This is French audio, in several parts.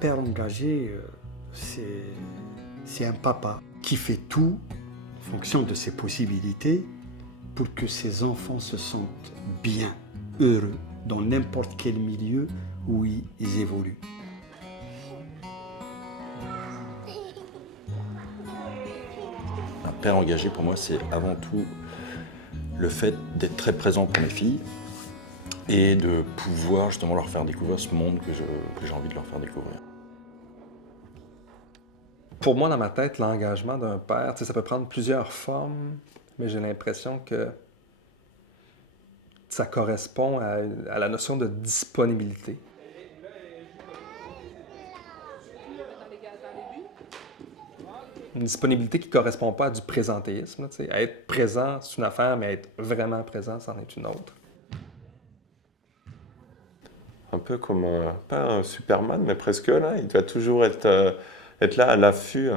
père engagé, c'est un papa qui fait tout en fonction de ses possibilités pour que ses enfants se sentent bien, heureux, dans n'importe quel milieu où ils évoluent. Un père engagé, pour moi, c'est avant tout le fait d'être très présent pour mes filles et de pouvoir justement leur faire découvrir ce monde que j'ai envie de leur faire découvrir. Pour moi, dans ma tête, l'engagement d'un père, ça peut prendre plusieurs formes, mais j'ai l'impression que ça correspond à la notion de disponibilité. Une disponibilité qui ne correspond pas à du présentéisme. Là, être présent, c'est une affaire, mais être vraiment présent, c'en est une autre. Un peu comme, pas un Superman, mais presque là. Il doit toujours être là à l'affût,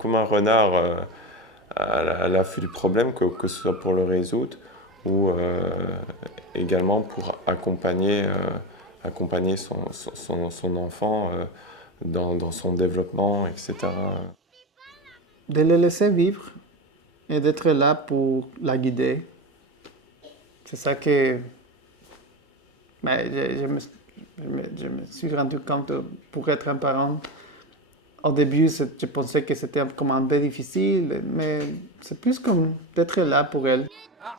comme un renard à l'affût du problème, que ce soit pour le résoudre ou également pour accompagner son enfant dans son développement, etc. De le laisser vivre et d'être là pour la guider. C'est ça que je me suis rendu compte pour être un parent. Au début, je pensais que c'était comme un peu difficile, mais c'est plus comme d'être là pour elle. Ah,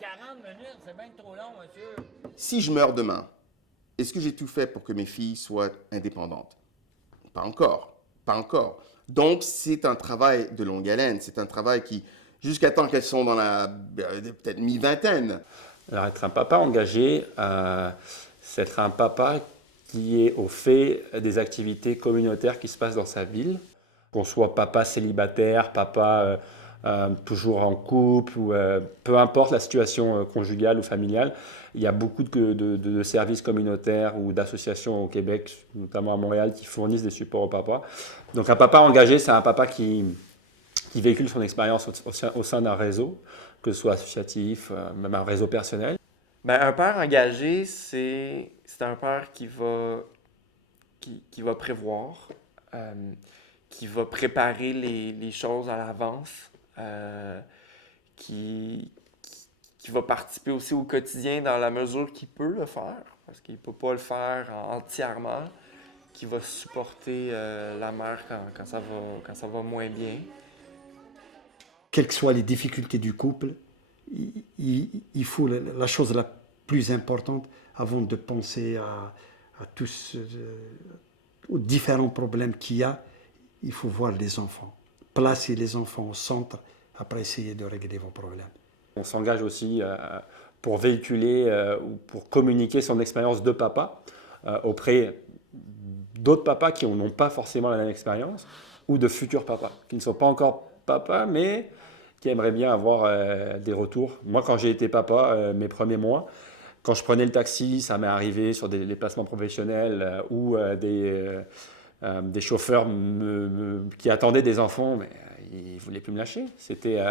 40 minutes, c'est bien trop long, monsieur. Si je meurs demain, est-ce que j'ai tout fait pour que mes filles soient indépendantes? Pas encore, pas encore. Donc, c'est un travail de longue haleine. C'est un travail qui, jusqu'à temps qu'elles sont dans la peut-être mi-vingtaine. Alors, être un papa engagé, c'est être un papa qui est au fait des activités communautaires qui se passent dans sa ville. Qu'on soit papa célibataire, papa toujours en couple, ou peu importe la situation conjugale ou familiale, il y a beaucoup de services communautaires ou d'associations au Québec, notamment à Montréal, qui fournissent des supports aux papas. Donc un papa engagé, c'est un papa qui véhicule son expérience au sein d'un réseau, que ce soit associatif, même un réseau personnel. Ben, un père engagé, c'est un père qui va prévoir, qui va préparer les choses à l'avance, qui va participer aussi au quotidien dans la mesure qu'il peut le faire, parce qu'il ne peut pas le faire entièrement, qui va supporter la mère quand ça va moins bien. Quelles que soient les difficultés du couple, il faut la chose la plus importante avant de penser à tous aux différents problèmes qu'il y a, il faut voir les enfants. Placer les enfants au centre, après essayer de régler vos problèmes. On s'engage aussi pour véhiculer ou pour communiquer son expérience de papa auprès d'autres papas qui n'ont pas forcément la même expérience ou de futurs papas qui ne sont pas encore papas mais qui aimeraient bien avoir des retours. Moi, quand j'ai été papa, mes premiers mois, quand je prenais le taxi, ça m'est arrivé sur des déplacements professionnels où des chauffeurs qui attendaient des enfants, mais ils ne voulaient plus me lâcher. C'était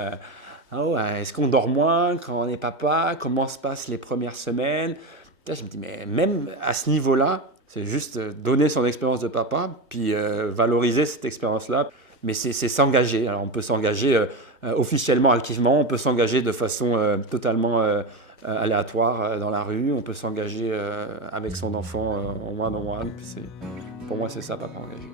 est-ce qu'on dort moins quand on est papa? Comment se passent les premières semaines? Là, je me dis, mais même à ce niveau-là, c'est juste donner son expérience de papa, puis valoriser cette expérience-là. Mais c'est s'engager. Alors, on peut s'engager officiellement, activement, on peut s'engager de façon totalement aléatoire dans la rue, on peut s'engager avec son enfant en one-on-one. Pour moi, c'est ça, papa engagé.